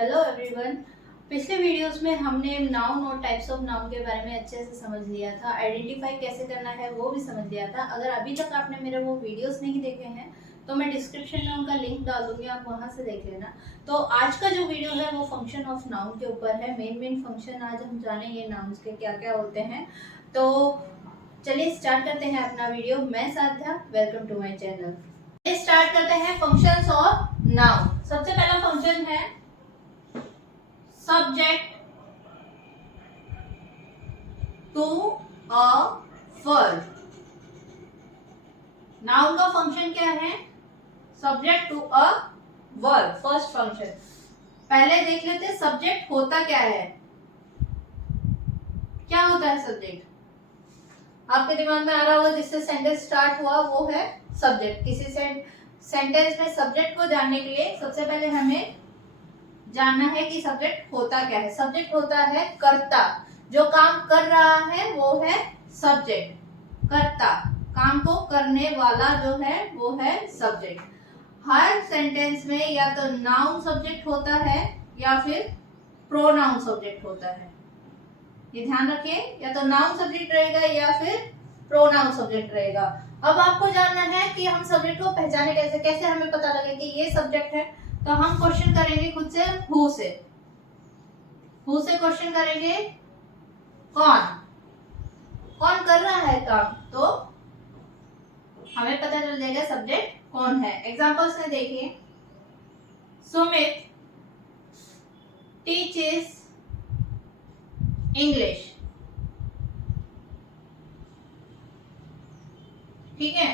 Hello everyone. पिछले videos में हमने नाउन और टाइप्स ऑफ नाउन के बारे में अच्छे से समझ लिया था, आइडेंटिफाई कैसे करना है वो भी समझ लिया था। अगर अभी तक आपने मेरे वो वीडियोस नहीं देखे हैं तो मैं डिस्क्रिप्शन में उनका लिंक डाल दूंगी, आप वहां से देख लेना। तो आज का जो वीडियो है वो फंक्शन ऑफ नाउन के ऊपर है। मेन फंक्शन आज हम जानेंगे नाउन्स के क्या क्या होते हैं। तो चलिए स्टार्ट करते हैं अपना वीडियो। मैं Sadhya, welcome to my channel. Start करते हैं फंक्शंस ऑफ नाउन। सबसे पहला फंक्शन है subject to a verb। Noun का फंक्शन क्या है? Subject to a verb, first function. पहले देख लेते हैं सब्जेक्ट होता क्या है। क्या होता है सब्जेक्ट? आपके दिमाग में आ रहा होगा जिससे सेंटेंस स्टार्ट हुआ वो है सब्जेक्ट। किसी सेंटेंस में सब्जेक्ट को जानने के लिए सबसे पहले हमें जानना है कि सब्जेक्ट होता क्या है। सब्जेक्ट होता है कर्ता, जो काम कर रहा है वो है सब्जेक्ट। कर्ता, काम को करने वाला जो है वो है सब्जेक्ट। हर सेंटेंस में या तो नाउन सब्जेक्ट होता है या फिर प्रोनाउन सब्जेक्ट होता है। ये ध्यान रखिए, या तो नाउन सब्जेक्ट रहेगा या फिर प्रोनाउन सब्जेक्ट रहेगा। अब आपको जानना है कि हम सब्जेक्ट को पहचाने कैसे, कैसे हमें पता लगे कि ये सब्जेक्ट है। तो हम क्वेश्चन करेंगे खुद से, हु से। हु से क्वेश्चन करेंगे, कौन कौन कर रहा है काम, तो हमें पता चल जाएगा सब्जेक्ट कौन है। एग्जांपल्स में देखिए, सुमित टीचेस इंग्लिश। ठीक है,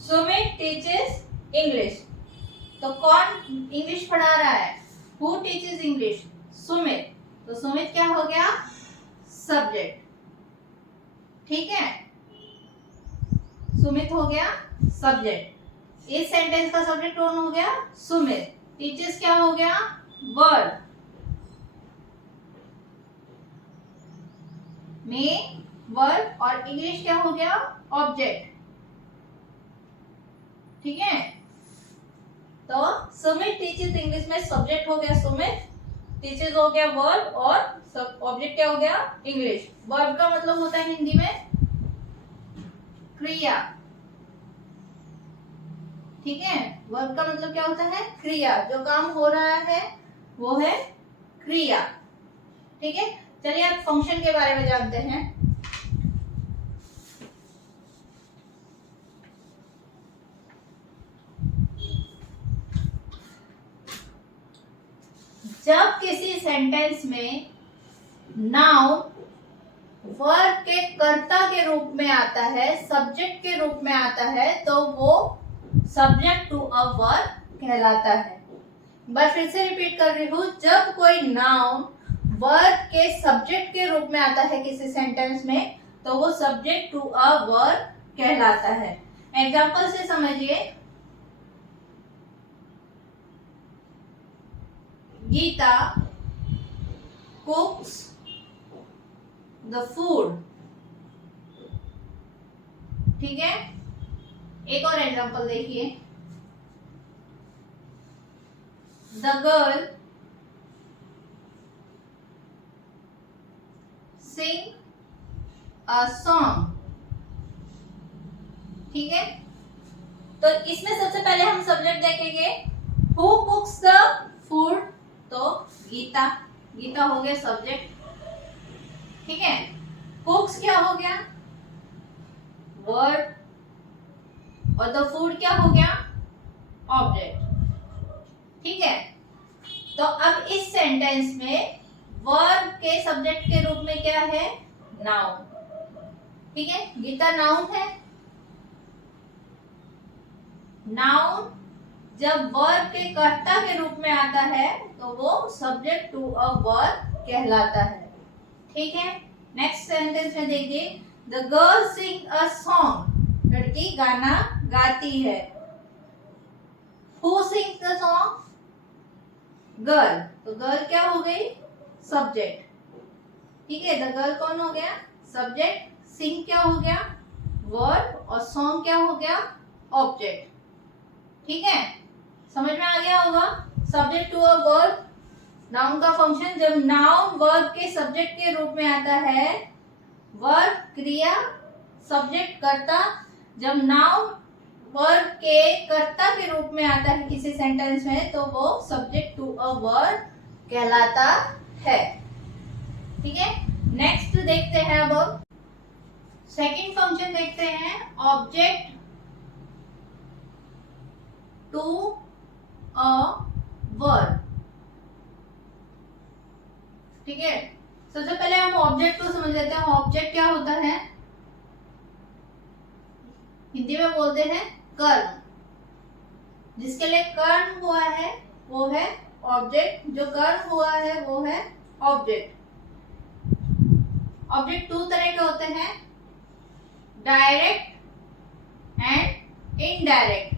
सुमित टीचेस इंग्लिश। तो कौन इंग्लिश पढ़ा रहा है? Who teaches English? सुमित। तो सुमित क्या हो गया? सब्जेक्ट। ठीक है, सुमित हो गया सब्जेक्ट। इस सेंटेंस का सब्जेक्ट कौन हो गया? सुमित। टीचर्स क्या हो गया? वर्ब। में वर्ब और इंग्लिश क्या हो गया? ऑब्जेक्ट। ठीक है, तो सुमित टीचर्स इंग्लिश में सब्जेक्ट हो गया सुमित, टीचर्स हो गया वर्ब और ऑब्जेक्ट क्या हो गया? इंग्लिश। वर्ब का मतलब होता है हिंदी में क्रिया। ठीक है, वर्ब का मतलब क्या होता है? क्रिया। जो काम हो रहा है वो है क्रिया। ठीक है, चलिए अब फंक्शन के बारे में जानते हैं। जब किसी सेंटेंस में नाउन वर्ब के कर्ता के रूप में आता है, सब्जेक्ट के रूप में आता है, तो वो सब्जेक्ट टू अ वर्ब कहलाता है। बार फिर से रिपीट कर रही हूं, जब कोई नाउन वर्ब के सब्जेक्ट के रूप में आता है किसी सेंटेंस में, तो वो सब्जेक्ट टू अ वर्ब कहलाता है। एग्जांपल से समझिए, गीता cooks the food। ठीक है, एक और एग्जांपल देखिए, the girl sing a song. ठीक है, तो इसमें सबसे पहले हम सब्जेक्ट देखेंगे। Who cooks the food? तो गीता। गीता हो गया सब्जेक्ट। ठीक है, कुक्स क्या हो गया? वर्ब। और द फूड क्या हो गया? ऑब्जेक्ट। ठीक है, तो अब इस सेंटेंस में वर्ब के सब्जेक्ट के रूप में क्या है? नाउन। ठीक है, गीता नाउन है। नाउन जब वर्ब के कर्ता के रूप में आता है तो वो सब्जेक्ट टू अ वर्ब कहलाता है। ठीक है, नेक्स्ट सेंटेंस में देखिए, the girl sing a song. लड़की गाना गाती है। Who sings the song? Girl. तो गर्ल क्या हो गई? सब्जेक्ट। ठीक है, द गर्ल कौन हो गया? सब्जेक्ट। सिंग क्या हो गया? वर्ब। और सॉन्ग क्या हो गया? ऑब्जेक्ट। ठीक है, समझ में आ गया होगा। Subject to a verb noun का फंक्शन, जब नाउन वर्ब के सब्जेक्ट के रूप में आता है, वर्ब क्रिया सब्जेक्ट कर्ता, जब नाउन वर्ब के कर्ता के रूप में आता है किसी सेंटेंस में, तो वो सब्जेक्ट टू अ वर्ब कहलाता है। ठीक है, नेक्स्ट देखते हैं अब सेकंड फंक्शन देखते हैं, ऑब्जेक्ट टू अ वर्ब। ठीक है, सबसे पहले हम ऑब्जेक्ट को समझ लेते हैं। ऑब्जेक्ट क्या होता है? हिंदी में बोलते हैं कर्म। जिसके लिए कर्म हुआ है वो है ऑब्जेक्ट, जो कर्म हुआ है वो है ऑब्जेक्ट। ऑब्जेक्ट दो तरह के होते हैं, direct and indirect.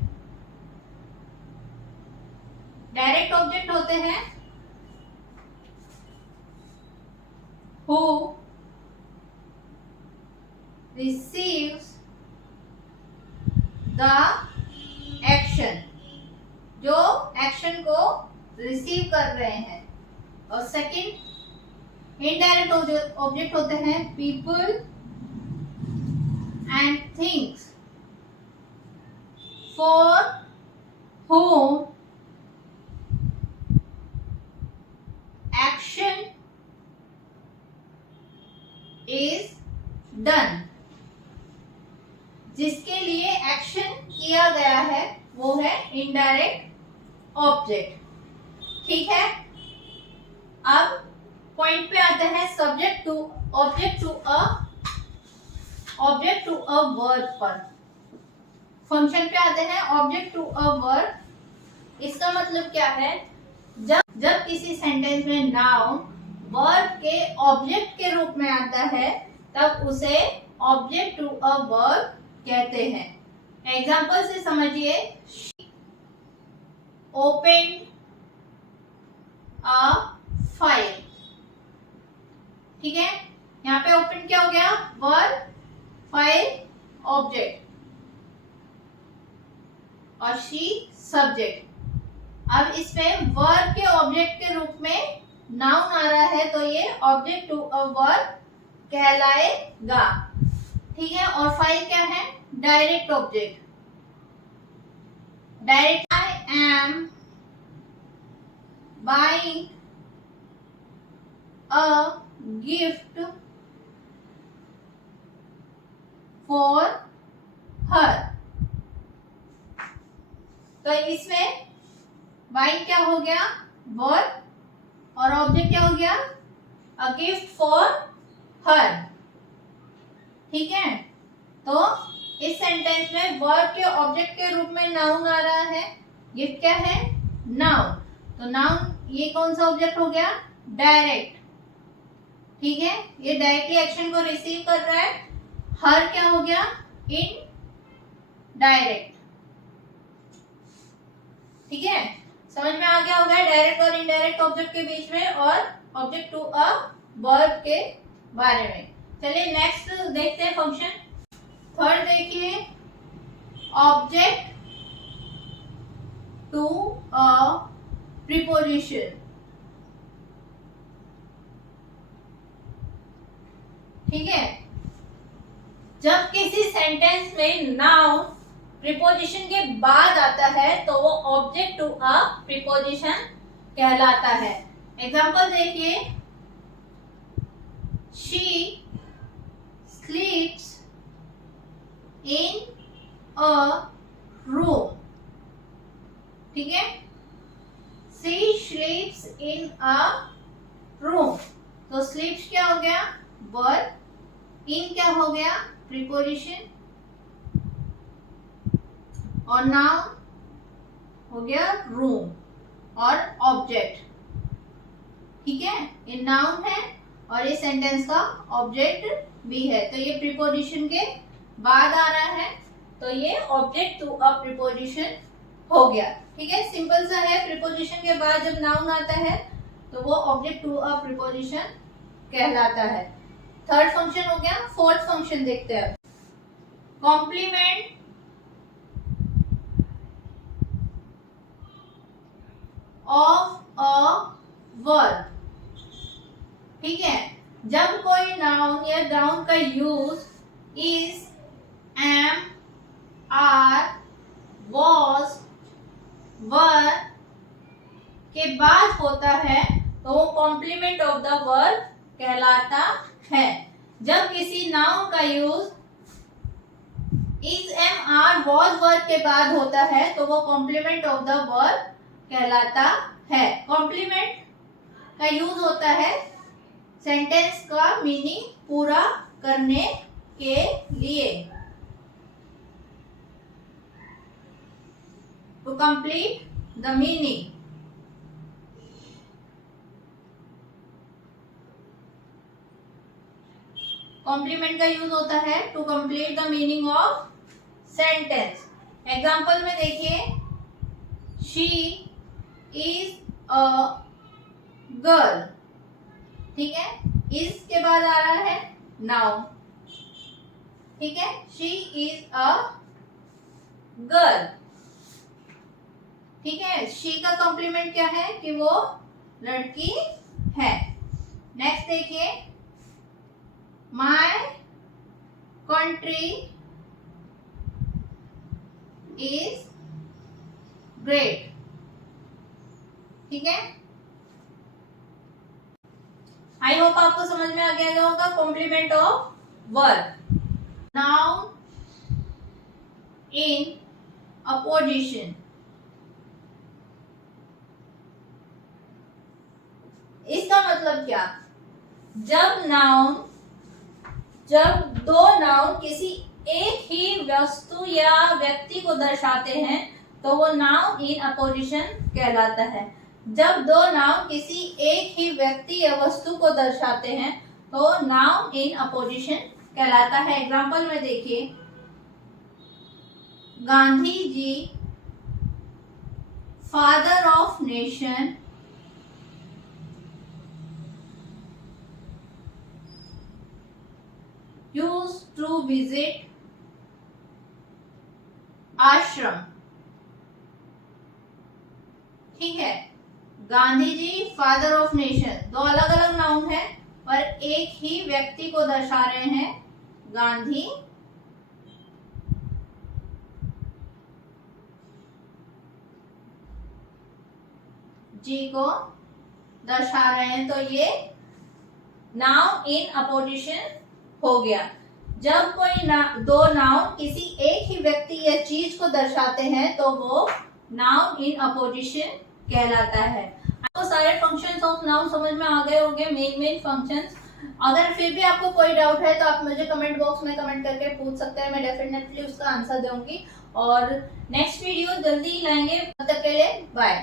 Direct object होते हैं who receives the action, जो एक्शन को रिसीव कर रहे हैं। और सेकंड इनडायरेक्ट ऑब्जेक्ट होते हैं people and things for whom action is done. जिसके लिए एक्शन किया गया है वो है इनडायरेक्ट ऑब्जेक्ट। ठीक है, अब पॉइंट पे आते हैं subject to object to a verb पर। फंक्शन पे आते हैं ऑब्जेक्ट टू अ वर्ब। इसका मतलब क्या है? जब किसी सेंटेंस में नाउन वर्ब के ऑब्जेक्ट के रूप में आता है तब उसे ऑब्जेक्ट टू अ वर्ब कहते हैं। एग्जांपल से समझिए, ओपन अ फाइल। ठीक है, यहाँ पे ओपन क्या हो गया? वर्ब, फाइल ऑब्जेक्ट और शी सब्जेक्ट। अब इसमें वर्ब के ऑब्जेक्ट के रूप में नाउन आ रहा है तो ये ऑब्जेक्ट टू अ वर्ब कहलाएगा। ठीक है, और फाइल क्या है? Direct object. Direct, I am buying a gift for her. तो इसमें बाइंग क्या हो गया? वर्ब, और ऑब्जेक्ट क्या हो गया? A gift for her. ठीक है, तो इस सेंटेंस में वर्ब के ऑब्जेक्ट के रूप में नाउन आ रहा है। गिफ्ट क्या है? नाउन। तो नाउन ये कौन सा ऑब्जेक्ट हो गया? डायरेक्ट। ठीक है, ये डायरेक्टली एक्शन को रिसीव कर रहा है। हर क्या हो गया? In direct. ठीक है, समझ में आ गया होगा डायरेक्ट और इनडायरेक्ट ऑब्जेक्ट के बीच में और ऑब्जेक्ट टू अ वर्ब के बारे में। चलिए नेक्स्ट देखते हैं फंक्शन। थर्ड देखिए, ऑब्जेक्ट टू अ प्रीपोजिशन। ठीक है, जब किसी सेंटेंस में नाउन प्रीपोजिशन के बाद आता है तो वो ऑब्जेक्ट टू अ प्रीपोजिशन कहलाता है। एग्जांपल देखिए, शी स्लीप्स इन अ रूम। ठीक है, शी स्लीप्स इन अ रूम। तो स्लीप्स क्या हो गया? वर्ब, इन क्या हो गया? प्रीपोजिशन, और नाउन हो गया रूम और ऑब्जेक्ट। ठीक है, ये नाउन है और ये सेंटेंस का ऑब्जेक्ट भी है। तो ये प्रीपोजिशन के बाद आ रहा है तो ये ऑब्जेक्ट टू अ प्रीपोजिशन हो गया। ठीक है, सिंपल सा है। प्रीपोजिशन के बाद जब नाउन आता है तो वो ऑब्जेक्ट टू अ प्रीपोजिशन कहलाता है। थर्ड फंक्शन हो गया। फोर्थ फंक्शन देखते हैं, कॉम्प्लीमेंट ऑफ अ वर्ब। ठीक है, जब कोई नाउन या नाउन का use is, am, are, was, were के बाद होता है तो वो कॉम्प्लीमेंट ऑफ द वर्ब कहलाता है। जब किसी नाउन का use is, am, are, was, were के बाद होता है तो वो कॉम्प्लीमेंट ऑफ द वर्ब कहलाता है। कॉम्प्लीमेंट का यूज होता है सेंटेंस का मीनिंग पूरा करने के लिए, to complete the meaning. Complement का यूज होता है to complete the meaning of sentence. Example में देखिए, शी इज अ गर्ल। ठीक है, इज के बाद आ रहा है नाउन। ठीक है, शी इज अ गर्ल। ठीक है, शी का कॉम्प्लीमेंट क्या है कि वो लड़की है। नेक्स्ट देखिए, माय कंट्री इज ग्रेट। ठीक है, आई होप आपको समझ में आ गया होगा complement of verb. Noun in apposition. इसका मतलब क्या, जब दो नाउन किसी एक ही वस्तु या व्यक्ति को दर्शाते हैं तो वो नाउन इन अपोजिशन कहलाता है। जब दो नाउन किसी एक ही व्यक्ति या वस्तु को दर्शाते हैं तो नाउन इन अपोजिशन कहलाता है। एग्जाम्पल में देखिए, Gandhi ji father of nation used to visit ashram. ठीक है, Gandhi ji father of nation, दो अलग अलग नाउन है पर एक ही व्यक्ति को दर्शा रहे हैं। गांधी जी को दर्शा रहे हैं तो ये नाउन इन अपोजिशन हो गया। जब कोई दो नाउन किसी एक ही व्यक्ति या चीज को दर्शाते हैं तो वो नाउन इन अपोजिशन कहलाता है। आपको सारे फंक्शंस ऑफ नाउन समझ में आ गए होंगे, मेन फंक्शंस। अगर फिर भी आपको कोई डाउट है तो आप मुझे कमेंट बॉक्स में कमेंट करके पूछ सकते हैं, मैं डेफिनेटली उसका आंसर दूंगी। और नेक्स्ट वीडियो जल्दी ही लाएंगे, तब तक के लिए बाय।